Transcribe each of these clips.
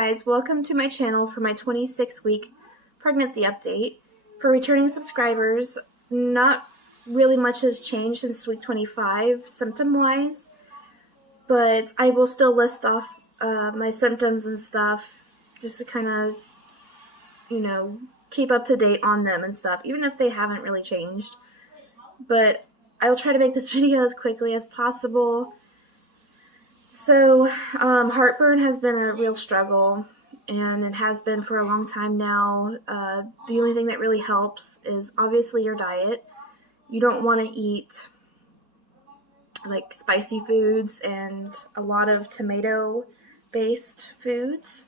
Guys, welcome to my channel for my 26-week pregnancy update. For returning subscribers, not really much has changed since week 25 symptom-wise, but I will still list off my symptoms and stuff just to kind of, keep up to date on them and stuff, even if they haven't really changed. But I will try to make this video as quickly as possible. So, heartburn has been a real struggle, and it has been for a long time now. The only thing that really helps is obviously your diet. You don't want to eat like spicy foods and a lot of tomato-based foods,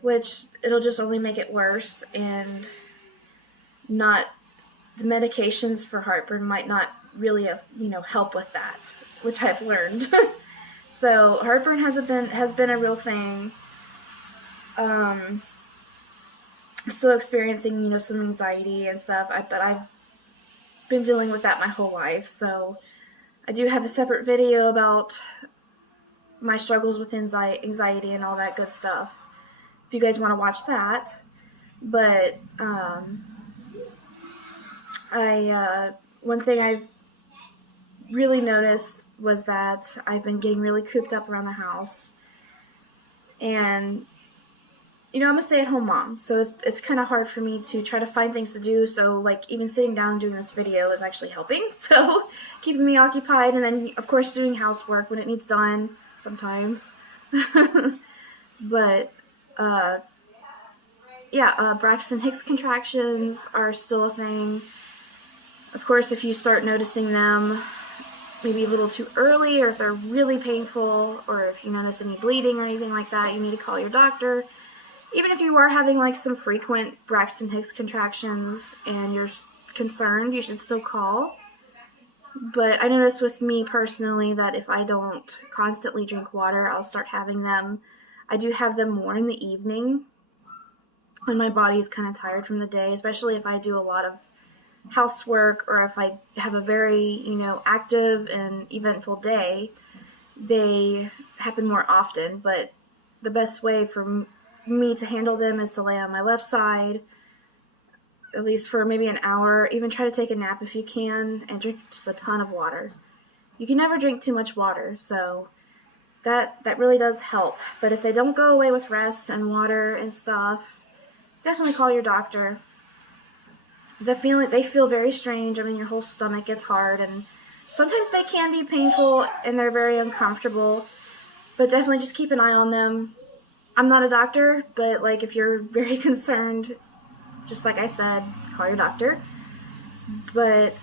which it'll just only make it worse, and the medications for heartburn might not really, help with that, which I've learned. So heartburn has been a real thing. I'm still experiencing, some anxiety and stuff, but I've been dealing with that my whole life. So I do have a separate video about my struggles with anxiety and all that good stuff, if you guys want to watch that. But one thing I've really noticed was that I've been getting really cooped up around the house, and I'm a stay-at-home mom, so it's kind of hard for me to try to find things to do. So like even sitting down and doing this video is actually helping, so keeping me occupied, and then of course doing housework when it needs done sometimes. But Braxton Hicks contractions are still a thing. Of course, if you start noticing them maybe a little too early, or if they're really painful, or if you notice any bleeding or anything like that, you need to call your doctor. Even if you are having like some frequent Braxton Hicks contractions and you're concerned, you should still call. But I noticed with me personally that if I don't constantly drink water, I'll start having them. I do have them more in the evening when my body is kind of tired from the day, especially if I do a lot of housework, or if I have a very, active and eventful day. They happen more often, but the best way for me to handle them is to lay on my left side, at least for maybe an hour. Even try to take a nap if you can, and drink just a ton of water. You can never drink too much water, so that really does help. But if they don't go away with rest and water and stuff, definitely call your doctor. They feel very strange. I mean, your whole stomach gets hard, and sometimes they can be painful and they're very uncomfortable, but definitely just keep an eye on them. I'm not a doctor, but like if you're very concerned, just like I said, call your doctor. But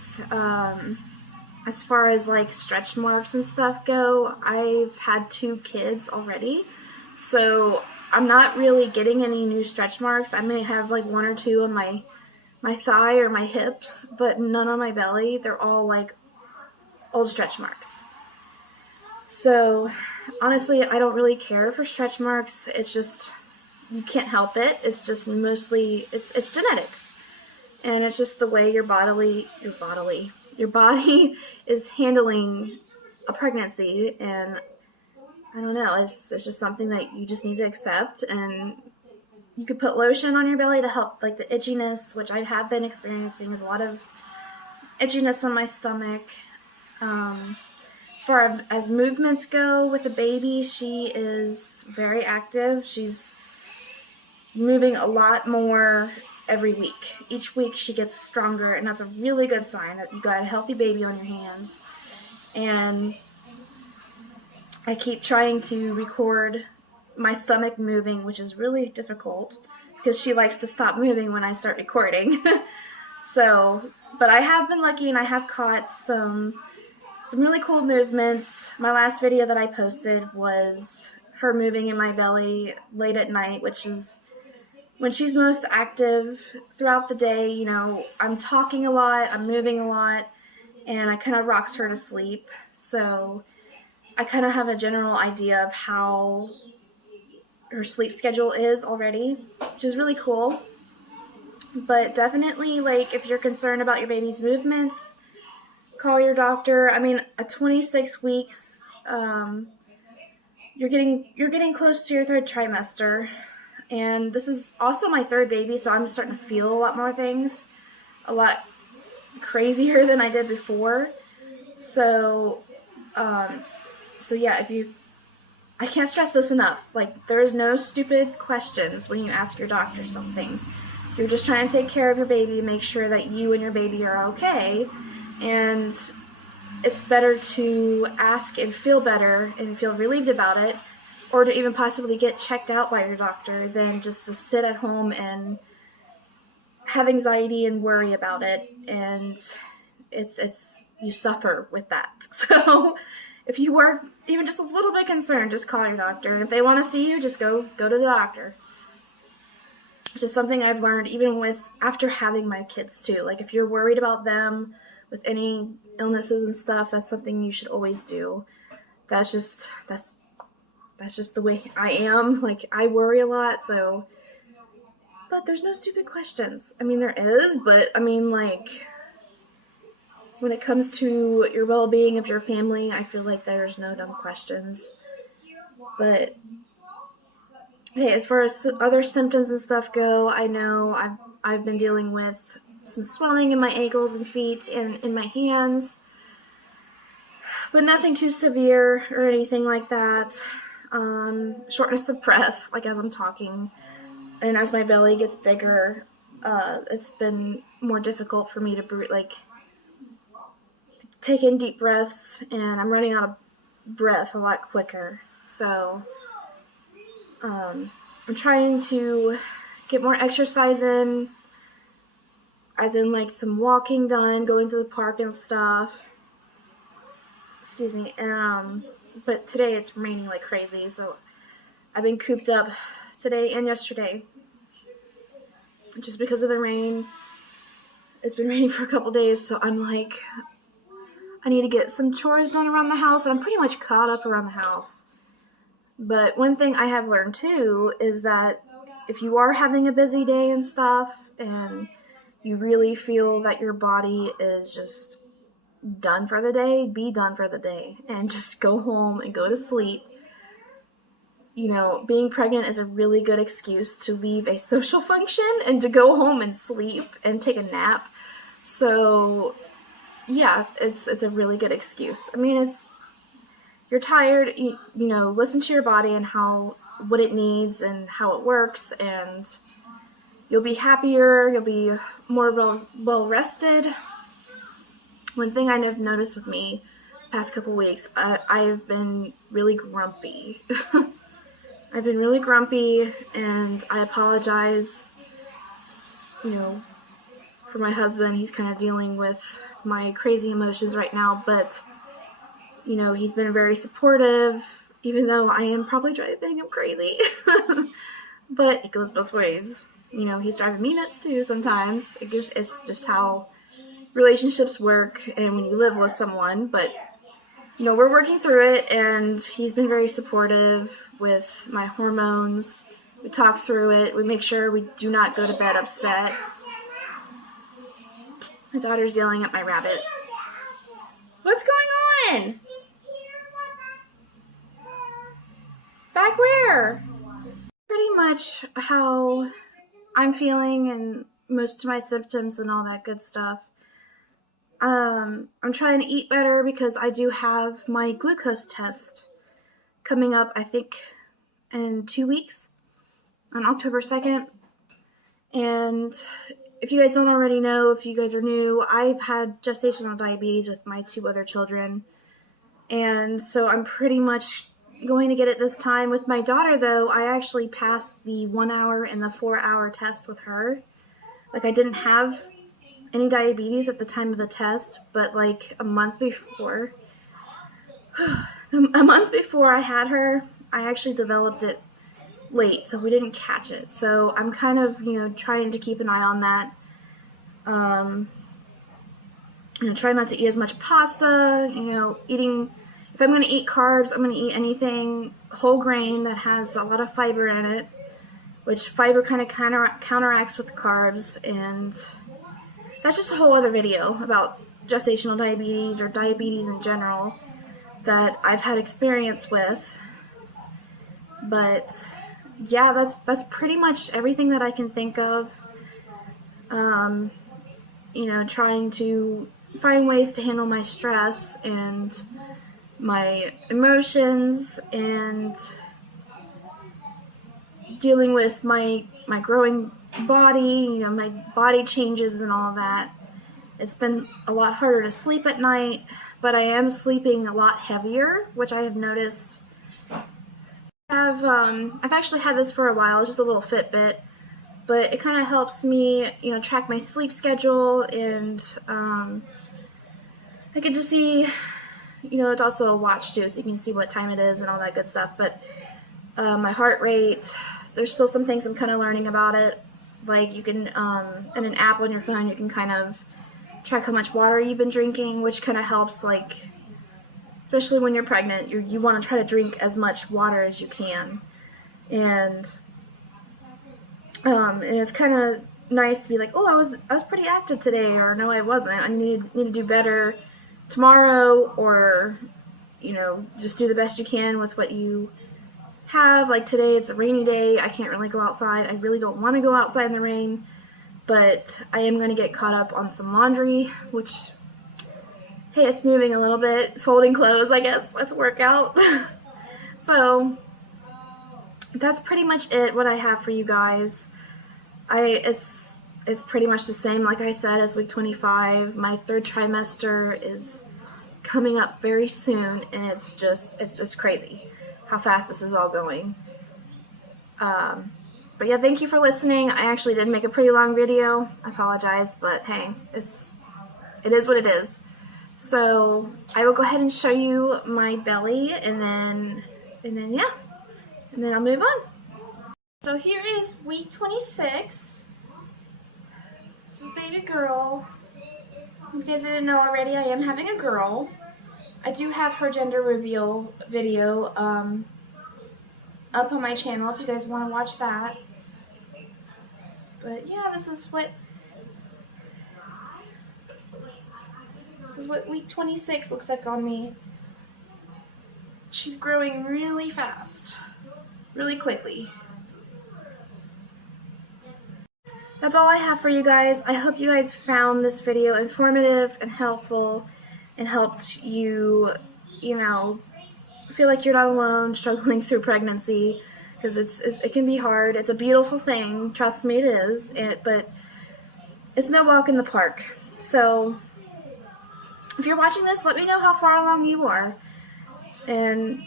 as far as like stretch marks and stuff go, I've had 2 kids already, so I'm not really getting any new stretch marks. I may have like 1 or 2 on my thigh or my hips, but none on my belly. They're all like old stretch marks. So honestly, I don't really care for stretch marks. It's just, you can't help it. It's just mostly, it's genetics. And it's just the way your body is handling a pregnancy. And I don't know, it's just something that you just need to accept. And you could put lotion on your belly to help like the itchiness, which I have been experiencing. Is a lot of itchiness on my stomach. As far as movements go with the baby, she is very active. She's moving a lot more every week. Each week she gets stronger, and that's a really good sign that you got a healthy baby on your hands. And I keep trying to record my stomach moving, which is really difficult because she likes to stop moving when I start recording. So, but I have been lucky, and I have caught some really cool movements. My last video that I posted was her moving in my belly late at night, which is when she's most active. Throughout the day, I'm talking a lot, I'm moving a lot, and I kind of rocks her to sleep. So I kind of have a general idea of how her sleep schedule is already, which is really cool. But definitely, like, if you're concerned about your baby's movements, call your doctor. I mean, at 26 weeks, you're getting close to your 3rd trimester. And this is also my third baby, so I'm starting to feel a lot more things, a lot crazier than I did before. So, yeah, I can't stress this enough. Like, there's no stupid questions when you ask your doctor something. You're just trying to take care of your baby, make sure that you and your baby are okay, and it's better to ask and feel better and feel relieved about it, or to even possibly get checked out by your doctor, than just to sit at home and have anxiety and worry about it, and it's you suffer with that. So if you are even just a little bit concerned, just call your doctor, and if they want to see you, just go to the doctor. It's just something I've learned even with after having my kids too. Like, if you're worried about them with any illnesses and stuff, that's something you should always do. That's just the way I am. Like, I worry a lot, so. But there's no stupid questions. I mean, there is, but I mean, like, when it comes to your well-being of your family, I feel like there's no dumb questions. But hey, as far as other symptoms and stuff go, I know I've been dealing with some swelling in my ankles and feet and in my hands, but nothing too severe or anything like that. Shortness of breath, like as I'm talking, and as my belly gets bigger, it's been more difficult for me to take in deep breaths, and I'm running out of breath a lot quicker. So I'm trying to get more exercise in, as in like some walking done, going to the park and stuff. Excuse me. But today it's raining like crazy, so I've been cooped up today and yesterday just because of the rain. It's been raining for a couple days, so I'm like, I need to get some chores done around the house. I'm pretty much caught up around the house. But one thing I have learned too is that if you are having a busy day and stuff, and you really feel that your body is just done for the day, be done for the day and just go home and go to sleep. You know, being pregnant is a really good excuse to leave a social function and to go home and sleep and take a nap. So yeah, it's a really good excuse. I mean, you're tired, you know, listen to your body and what it needs and how it works, and you'll be happier, you'll be more well rested. One thing I've noticed with me past couple weeks, I've been really grumpy. I've been really grumpy, and I apologize, you know, for my husband. He's kind of dealing with my crazy emotions right now, but you know, he's been very supportive, even though I am probably driving him crazy. But it goes both ways. You know, he's driving me nuts too sometimes. It's just how relationships work and when you live with someone. But, you know, we're working through it, and he's been very supportive with my hormones. We talk through it. We make sure we do not go to bed upset. My daughter's yelling at my rabbit. What's going on? Back where? Pretty much how I'm feeling and most of my symptoms and all that good stuff. I'm trying to eat better because I do have my glucose test coming up, I think, in 2 weeks, on October 2nd. And if you guys don't already know, if you guys are new, I've had gestational diabetes with my 2 other children. And so I'm pretty much going to get it this time. With my daughter, though, I actually passed the 1 hour and the 4-hour test with her. Like, I didn't have any diabetes at the time of the test, but like a month before I had her, I actually developed it late, so we didn't catch it. So I'm kind of, you know, trying to keep an eye on that. You know, try not to eat as much pasta, you know, if I'm going to eat carbs, I'm going to eat anything whole grain that has a lot of fiber in it, which fiber kind of counteracts with carbs, and that's just a whole other video about gestational diabetes or diabetes in general that I've had experience with. But yeah, that's pretty much everything that I can think of. You know, trying to find ways to handle my stress and my emotions and dealing with my growing body, you know, my body changes and all that. It's been a lot harder to sleep at night, but I am sleeping a lot heavier, which I have noticed. I've actually had this for a while. It's just a little Fitbit, but it kind of helps me, you know, track my sleep schedule, and I can just see, you know, it's also a watch too, so you can see what time it is and all that good stuff. But my heart rate, there's still some things I'm kind of learning about it. Like you can, in an app on your phone, you can kind of track how much water you've been drinking, which kind of helps, like, especially when you're pregnant, you want to try to drink as much water as you can. And it's kind of nice to be like, oh, I was pretty active today, or no, I wasn't. I need to do better tomorrow, or, you know, just do the best you can with what you have. Like today, it's a rainy day. I can't really go outside. I really don't want to go outside in the rain, but I am going to get caught up on some laundry, which, hey, it's moving a little bit. Folding clothes, I guess. Let's work out. So that's pretty much it, what I have for you guys. It's pretty much the same, like I said, as week 25. My third trimester is coming up very soon, and it's crazy how fast this is all going. But yeah, thank you for listening. I actually did make a pretty long video. I apologize, but hey, it is what it is. So I will go ahead and show you my belly, and then yeah, and then I'll move on. So here is week 26. This is baby girl. If you guys didn't know already, I am having a girl. I do have her gender reveal video up on my channel if you guys want to watch that. But yeah, this is what week 26 looks like on me. She's growing really fast, really quickly. That's all I have for you guys. I hope you guys found this video informative and helpful, and helped you, you know, feel like you're not alone struggling through pregnancy, because it can be hard. It's a beautiful thing, trust me, it is. But it's no walk in the park. So if you're watching this, let me know how far along you are, and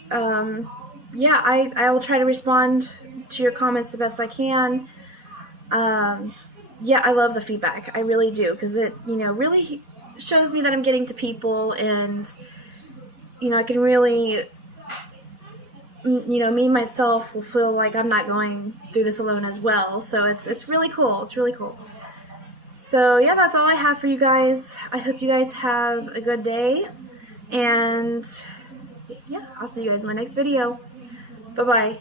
yeah, I will try to respond to your comments the best I can. Yeah, I love the feedback. I really do, because it, you know, really shows me that I'm getting to people, and, you know, I can really, you know, me myself will feel like I'm not going through this alone as well. So it's really cool. It's really cool. So yeah, that's all I have for you guys. I hope you guys have a good day, and yeah, I'll see you guys in my next video. Bye-bye.